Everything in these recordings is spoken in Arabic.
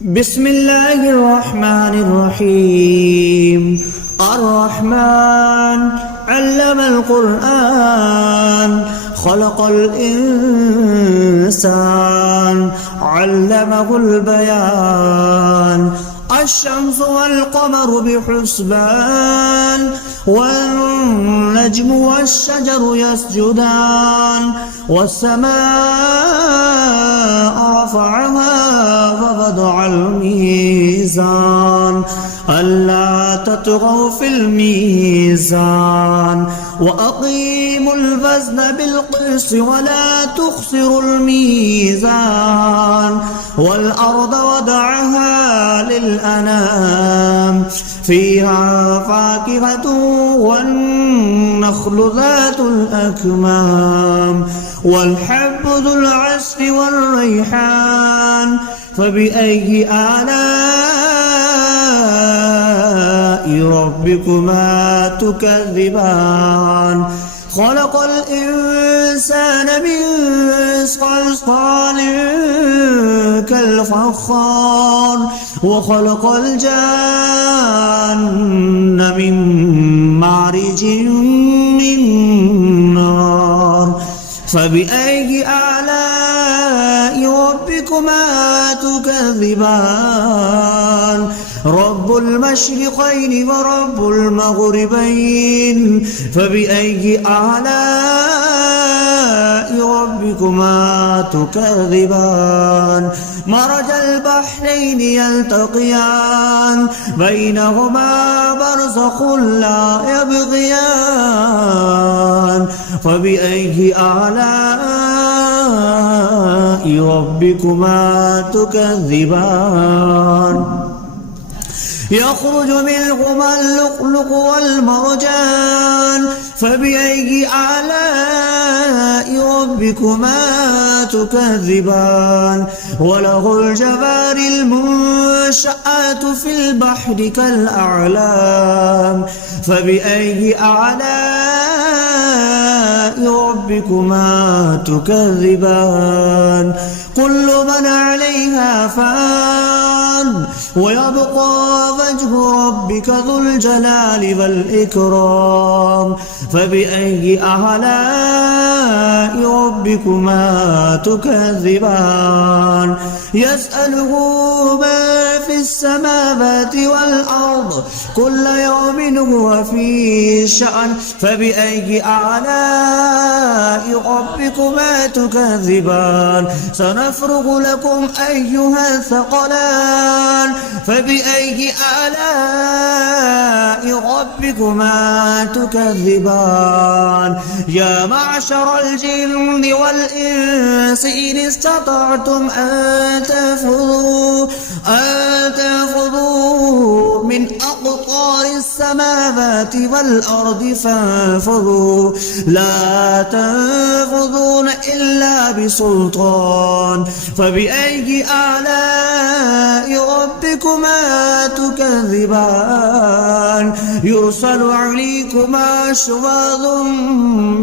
بسم الله الرحمن الرحيم. الرحمن علم القرآن خلق الإنسان علمه البيان. الشمس والقمر بحسبان والنجم والشجر يسجدان والسماء رفعها ووضع الميزان ألا تطغوا في الميزان وأقيموا الوزن بالقسط ولا تخسروا الميزان والأرض وضعها للأنام فيها فاكهة والنخل ذات الأكمام والحب ذو العصف والريحان فبأي آلاء ربكما تكذبان. خلق الإنسان من صلصال كالفخار وخلق الجان من مارج من نار فبأي آلاء ربكما تكذبان. رب المشرقين ورب المغربين فبأي آلاء ربكما تكذبان. مرج البحرين يلتقيان بينهما برزخ لا يبغيان فبأي آلاء ربكما تكذبان. يخرج منهما اللؤلؤ والمرجان فبأي آلاء ربكما تكذبان. وله الجوار المنشآت في البحر كالأعلام فبأي آلاء ربكما تكذبان. كل من عليها فان ويبقى وجه ربك ذو الجلال والإكرام فبأي آلاء ربكما تكذبان. يسأله ما في السماوات والأرض كل يوم هو في شأن فبأي آلاء ربكما تكذبان. سنفرغ لكم أيها الثقلان فبأي آلاء ربكما تكذبان. يا معشر الجن والإنس إن استطعتم أن تنفذوا من أقطار السماوات والأرض فانفذوا لا تنفذون إلا بسلطان فبأي آلاء ربكما تكذبان. يرسل عليكما شواظ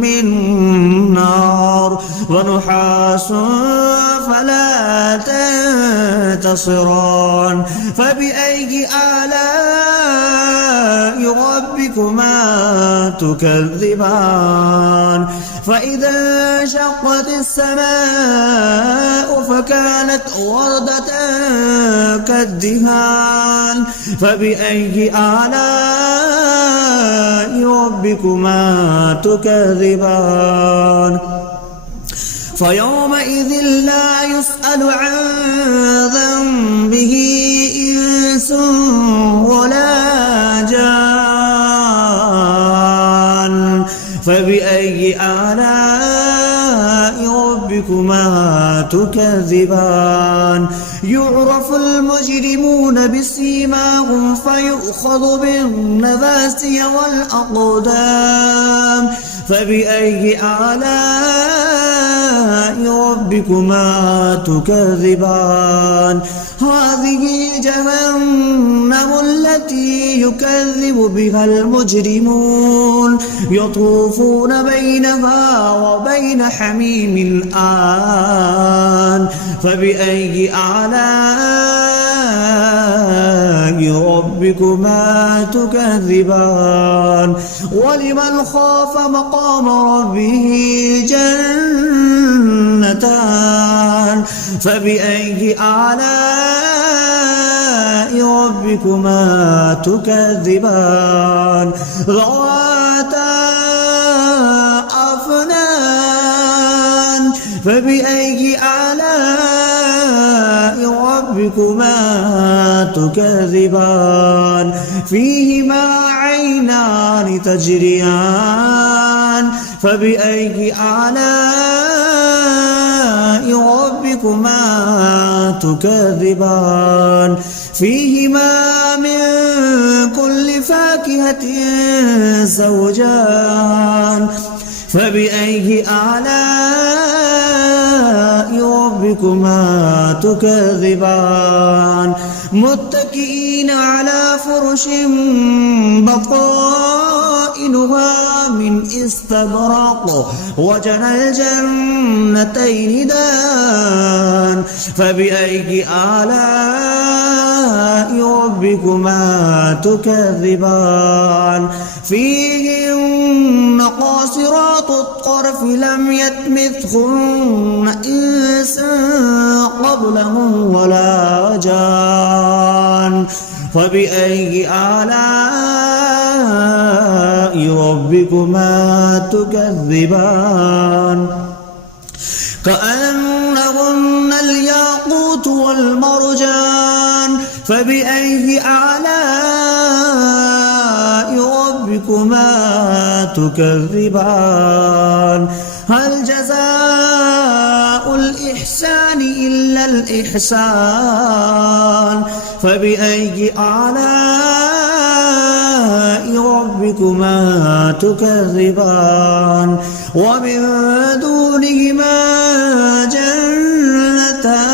من نار ونحاس فلا تنتصران فبأي آلاء ربكما تكذبان. فإذا انشقت السماء فكانت وردة كالدهان فبأي آلاء ربكما تكذبان. فيومئذ لا يسأل عن ذنبه إنس ولا جان فبأي آلاء ربكما تكذبان. يعرف المجرمون بسيماهم فيؤخذ بالنواسي والأقدام فبأي آلاء ربكما تكذبان. هذه جهنم التي يكذب بها المجرمون يطوفون بينها وبين حميم آن فبأي آلاء ربكما تكذبان ولمن خاف مقام ربه جنتان فبأي آلاء ربكما تكذبان ذواتا أفنان فبأي آلاء ربكما تكذبان فيهما عينان تجريان فبأي آلاء ربكما تكذبان فيهما من كل فاكهة زوجان فبأي آلاء ربكما تكذبان متكئين على فرش بطائنها من استبرق وجنى الجنتين دان فبأي آلاء ربكما تكذبان فيهن قاصرات الطرف لم يطمثهن إنس قبلهم ولا جان فبأي آلاء ربكما تكذبان كأنهن الياقوت والمرجان فبأي آلاء ربكما تكذبان هل جزاء الإحسان إلا الإحسان فبأي آلاء ربكما تكذبان ومن دونهما جنتان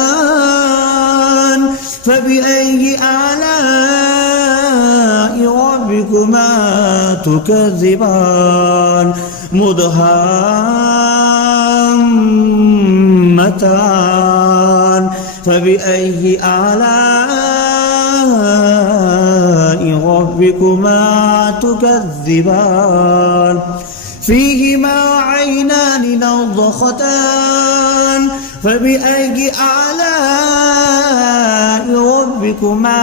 فبأي آلاء ربكما تكذبان مدهامتان فبأي آلاء ربكما تكذبان فيهما عينان نضختان فبأي آلاء ربكما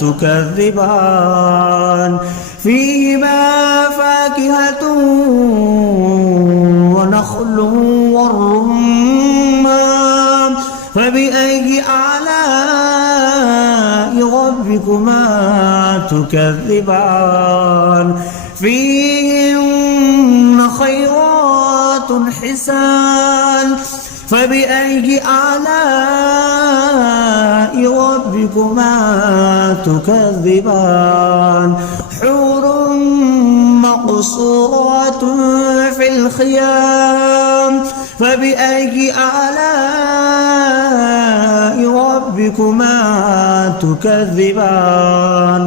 تكذبان فيهما فاكهة ونخل والرمان فبأي آلاء ربكما تكذبان فيهن خيرات حسان فبأي آلاء ربكما تكذبان حور مقصورات في الخيام فبأي آلاء ربكما تكذبان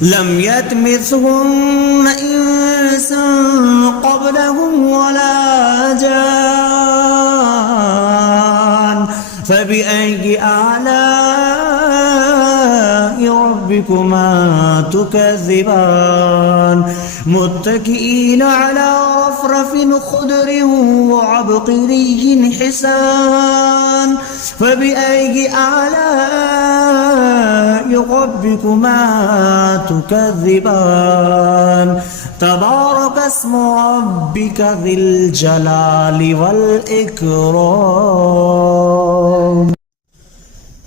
لم يطمثهن إنس قبلهم ولا جان فبأي آلاء ربكما تكذبان متكئين على رفرف خضر وعبقري حسان فبأي آلاء ربكما تكذبان تبارك اسم ربك ذي الجلال والإكرام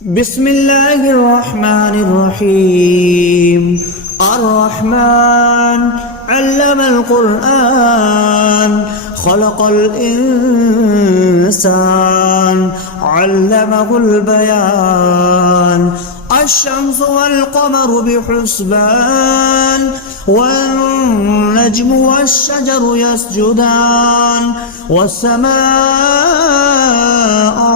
بسم الله الرحمن الرحيم الرحمن علم القرآن خلق الإنسان علمه البيان الشمس والقمر بحسبان والنجم والشجر يسجدان والسماء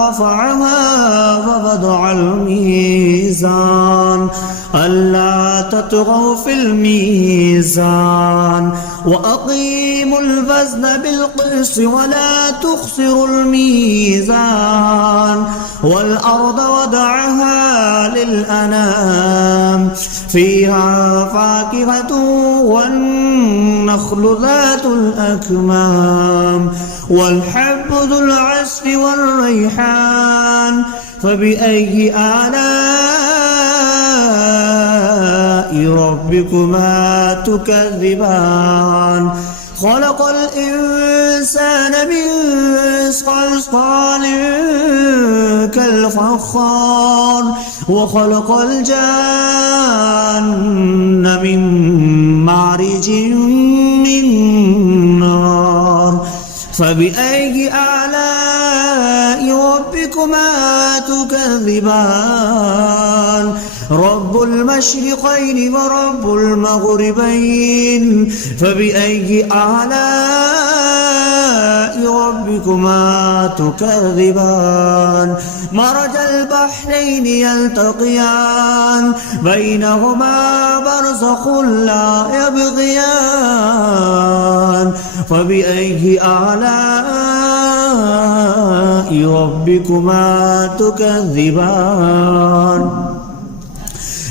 رفعها ووضع الميزان ألا تطغوا في الميزان وأقيموا الوزن بالقسط ولا تخسروا الميزان والأرض وضعها للأنام فيها فاكهة والنخل ذات الأكمام والحب ذو العصف والريحان فبأي آلاء ربكما تكذبان خلق الإنسان من صلصال كالفخار وخلق الجان من مارج من نار فبأي آلاء ربكما تكذبان رب المشرقين ورب المغربين فبأي آلاء ربكما تكذبان مرج البحرين يلتقيان بينهما برزخ لا يبغيان فبأي آلاء ربكما تكذبان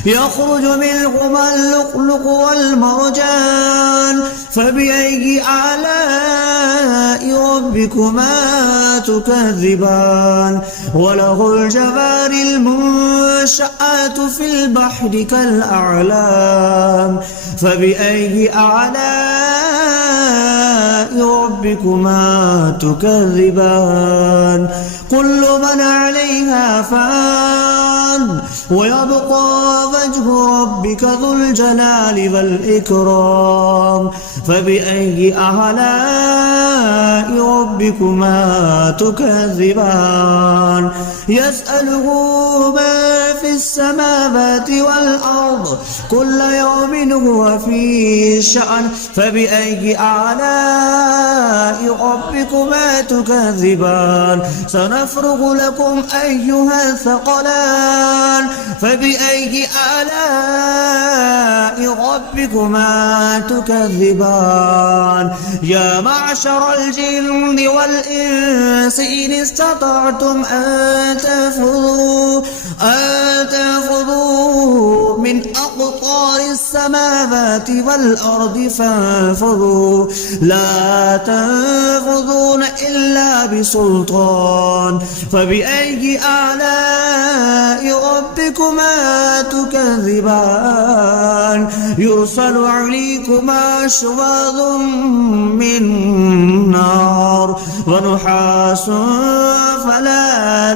يخرج منهما اللؤلؤ والمرجان فبأي آلاء ربكما تكذبان وله الجوار المنشآت في البحر كالأعلام فبأي آلاء ربكما تكذبان كل من عليها فان ويبقى وجه ربك ذو الجلال والإكرام فبأي آلاء ربكما تكذبان يسأله ما في السماوات والأرض كل يوم هو في شأن فبأي آلاء ربكما تكذبان سنفرغ لكم أيها الثقلان فبأي آلاء ربكما تكذبان يا معشر الجن والإنس إن استطعتم أن تنفذوا من أقطار السماوات والأرض فانفذوا لا تنفذون إلا بسلطان فبأي آلاء ربكما تكذبان يرسل عليكما شواظ من نار ونحاس فلا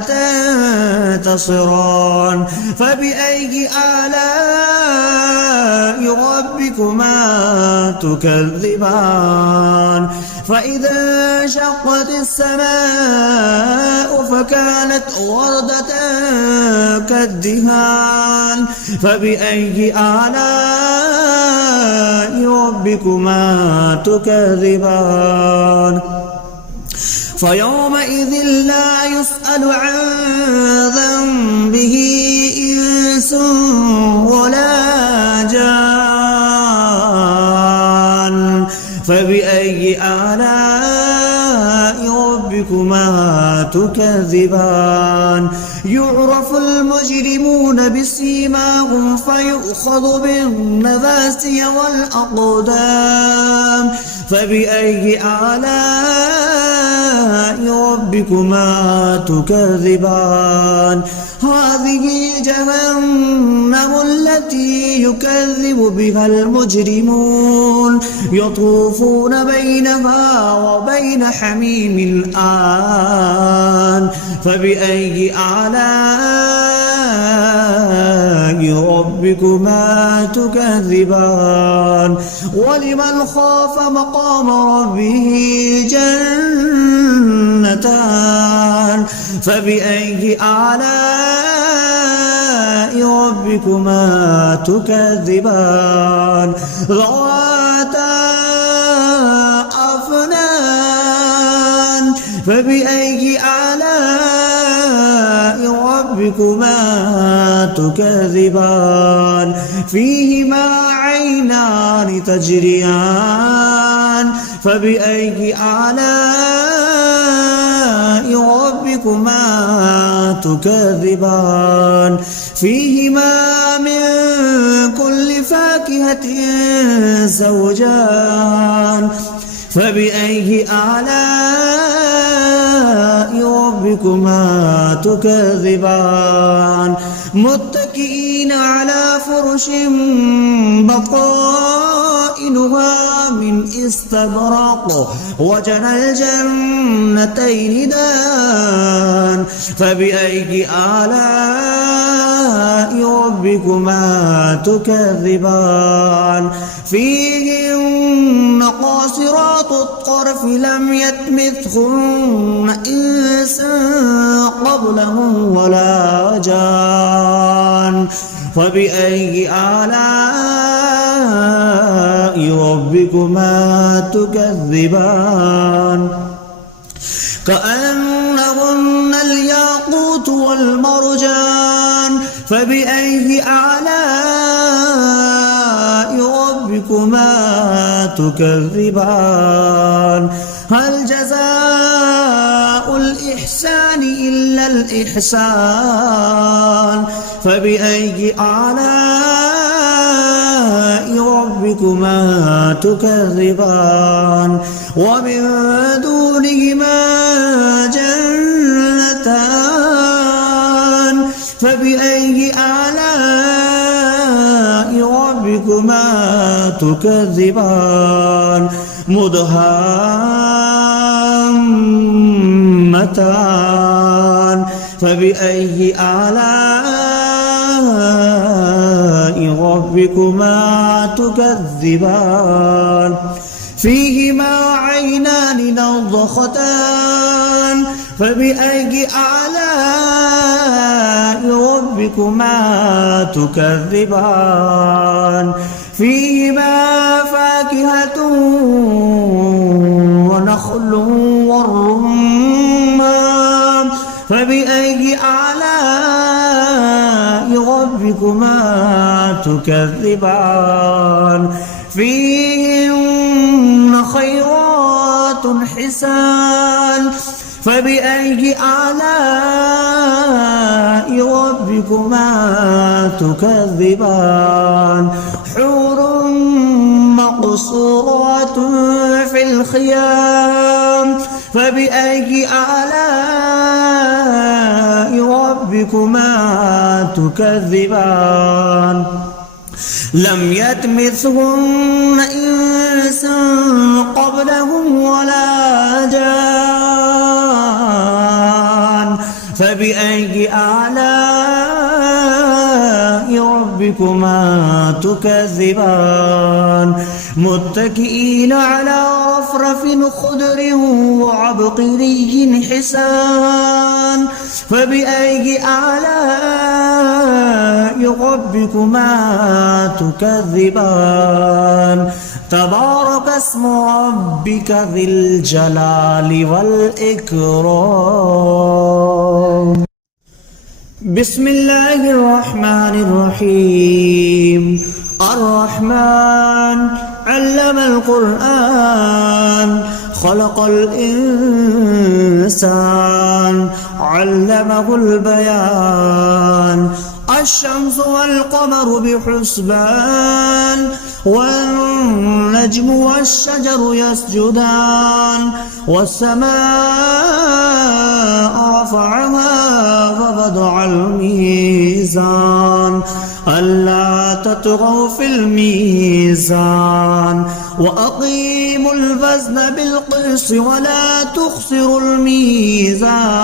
تنتصران فبأي آلاء ربكما تكذبان فإذا انشقت السماء فكانت وردة كالدهان فبأي آلاء ربكما تكذبان فيومئذ لا يسأل عن ذنبه إنس ولا جان فبأي آلاء ربكما تكذبان يعرف المجرمون بسيماهم فيؤخذ بالنواسي والأقدام فبأي آلاء ربكما تكذبان هذه جهنم التي يكذب بها المجرمون يطوفون بينها وبين حميم آن فبأي آلاء ربكما تكذبان ولمن خاف مقام ربه جنتان فبأي آلاء ربكما تكذبان ذواتا أفنان فبأي آلاء ربكما تكذبان فيهما عينان تجريان فبأي آلاء ربكما تكذبان فيهما من كل فاكهة زوجان فبأي آلاء ربكما تكذبان متكئين على فرش بطائنها من استبرق وجنى الجنتين دان فبأي آلاء ربكما تكذبان فيهن قاصرات الطرف لم يطمثهن إنس قبلهم ولا جان فبأي آلاء ربكما تكذبان كأنهن الياقوت والمرجان فبأي آلاء ربكما تكذبان هل جزاء الإحسان إلا الإحسان فبأي آلاء ربكما تكذبان ومن دونهما جنتان فبأي آلاء ربكما تكذبان مدهامتان فبأي آلاء ربكما تكذبان فيهما عينان نضختان فبأي آلاء ربكما تكذبان فيهما فاكهة ونخل والرمان فبأي آلاء ربكما تكذبان فيهن خيرات حسان فبأي آلاء ربكما تكذبان حور مقصورات في الخيام فبأي آلاء ربكما تكذبان لم يطمثهن إنس قبلهم ولا جان فبأي آلاء ربكما تكذبان متكئين على رفرف خضر وعبقري حسان فبأي آلاء ربكما تكذبان تبارك اسم ربك ذي الجلال والإكرام بسم الله الرحمن الرحيم الرحمن علم القرآن خلق الإنسان علمه البيان الشمس والقمر بحسبان والنجم والشجر يسجدان والسماء رفعها ووضع الميزان ألا تطغوا في الميزان وأقيموا الوزن بالقسط ولا تخسروا الميزان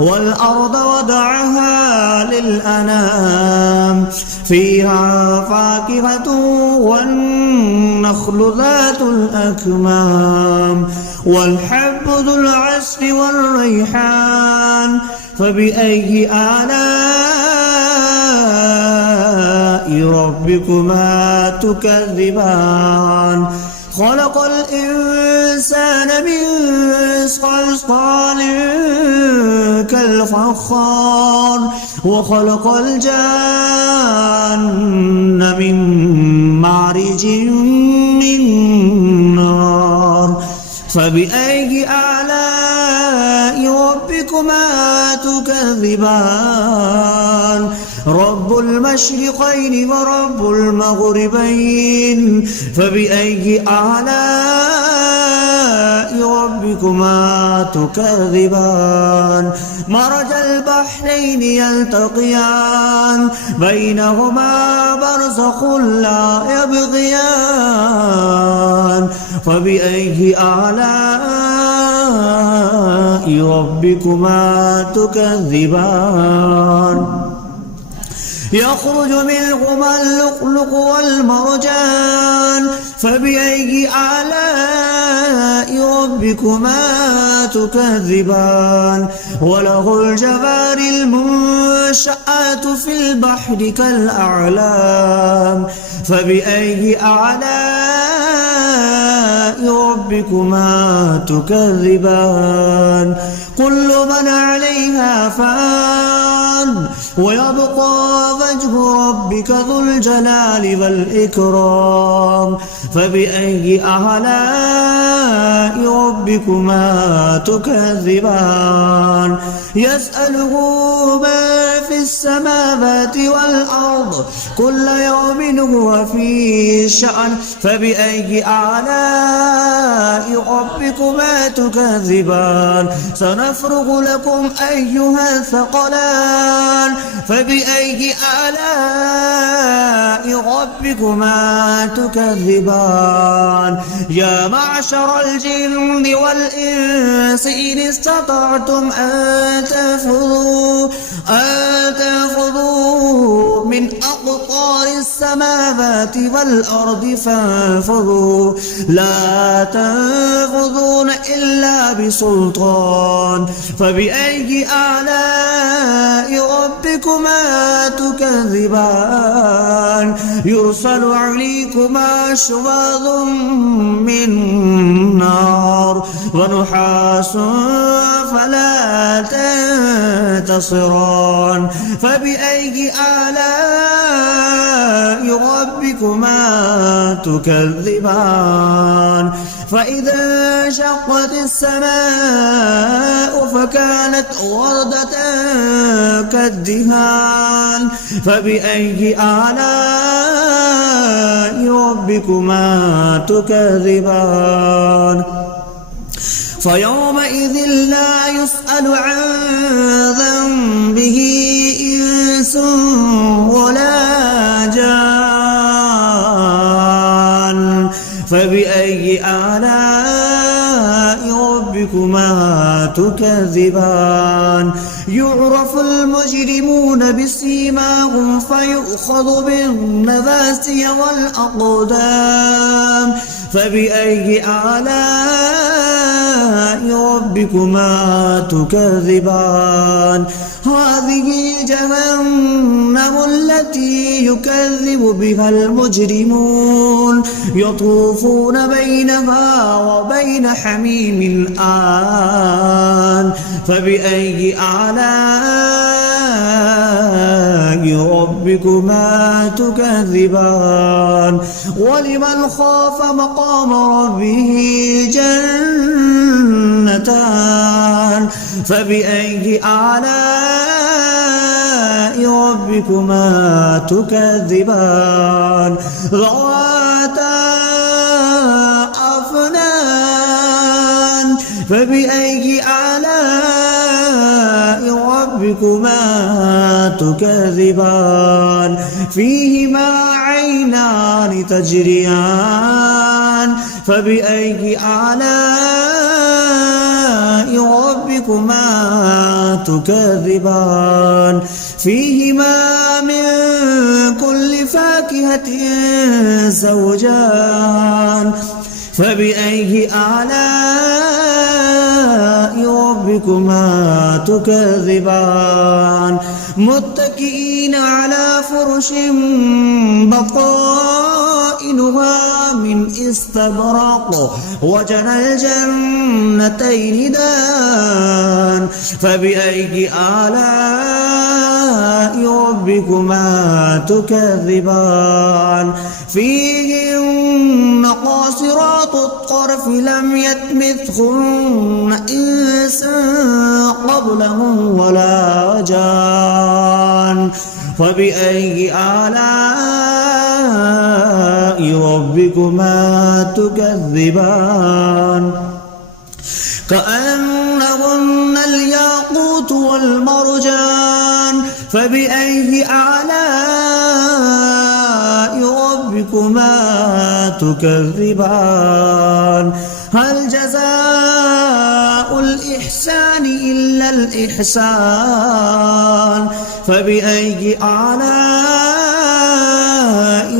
والأرض وضعها للأنام فيها فاكهة والنخل ذات الأكمام والحب ذو العصف والريحان فبأي آلاء ربكما تكذبان خلق الإنسان من صلصال كالفخار وخلق الجان من مارج من نار فبأي آلاء ربكما تكذبان رب المشرقين ورب المغربين فبأي آلاء ربكما تكذبان مرج البحرين يلتقيان بينهما برزخ لا يبغيان فبأي آلاء ربكما تكذبان يخرج منهما اللؤلؤ والمرجان فبأي آلاء ربكما تكذبان وله الجوار المنشآت في البحر كالأعلام فبأي آلاء ربكما تكذبان كل من عليها فان ويبقى وجه ربك ذو الجلال والإكرام فبأي آلاء ربكما تكذبان يسأله ما في السماوات والأرض كل يوم هو في شأن فبأي آلاء ربكما تكذبان سنفرغ لكم أيها الثقلان فبأي آلاء ربكما تكذبان يا معشر الجن والإنس إن استطعتم أن تنفذوا من أقطار السماوات والأرض فانفذوا لا تنفذون إلا بسلطان فبأي آلاء ربكما تكذبان يرسل عليكما شواظ من نار ونحاس فلا تنتصران فبأي آلاء ربكما تكذبان فإذا انشقت السماء فكانت وردة كالدهان فبأي آلاء ربكما تكذبان فيومئذ لا يسأل عن ذنبه إنس ولا جان فبأي آلاء ربكما تكذبان يعرف المجرمون بسيماهم فيؤخذ بالنواسي والأقدام فبأي آلاء ربكما تكذبان هذه جهنم التي يكذب بها المجرمون يطوفون بينها وبين حميم آن فبأي آلاء ربكما تكذبان ولمن خاف مقام ربه جنتان فبأي آلاء ربكما تكذبان ذواتا أفنان فبأي آلاء ربكما تكذبان فيهما عينان تجريان فبأي آلاء ربكما تكذبان فيهما من كل فاكهة زوجان فبأي آلاء ربكما تكذبان متكئين على فرش بطائنها من استبرق وجنى الجنتين دان فبأي آلاء ربكما تكذبان فيهن قاصرات الطرف لم يطمثهن إنس قبلهم ولا جان فبأي آلاء ربكما تكذبان كأنهن الياقوت والمرجان فبأي آلاء ربكما تكذبان هل جزاء الإحسان إلا الإحسان فبأي آلاء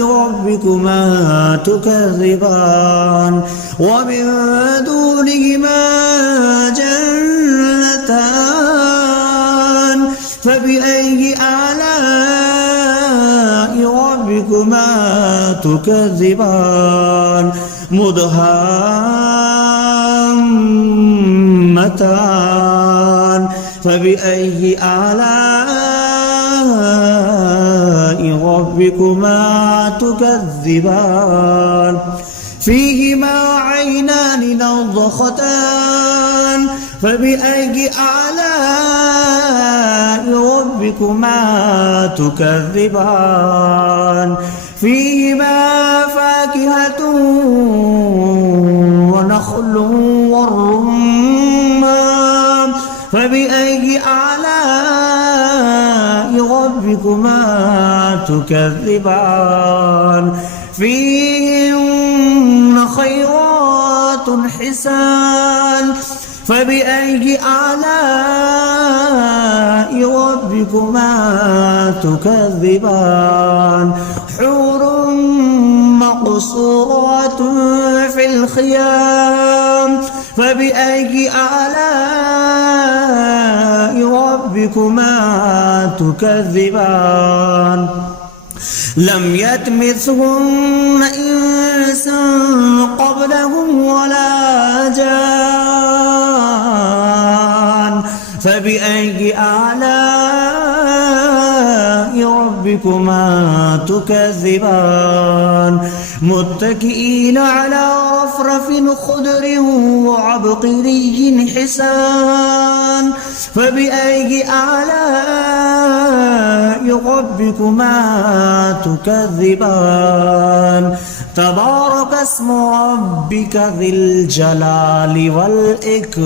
ربكما تكذبان ومن دونهما جنتان فبأي آلاء ربكما تكذبان مدهامتان فبأي آلاء ربكما تكذبان فيهما عينان نضختان فبأي آلاء ربكما تكذبان فيهما فاكهة ونخل والرمان فبأي آلاء ربكما تكذبان فيهن خيرات حسان فبأي آلاء ربكما تكذبان حور مقصورات في الخيام فبأي آلاء ربكما تكذبان لم يطمثهن إنس قبلهم ولا جان فبأي آلاء ربكما تكذبان متكئين على رفرف خضر وعبقري حسان فبأي آلاء ربكما تكذبان تبارك اسم ربك ذي الجلال والإكرام.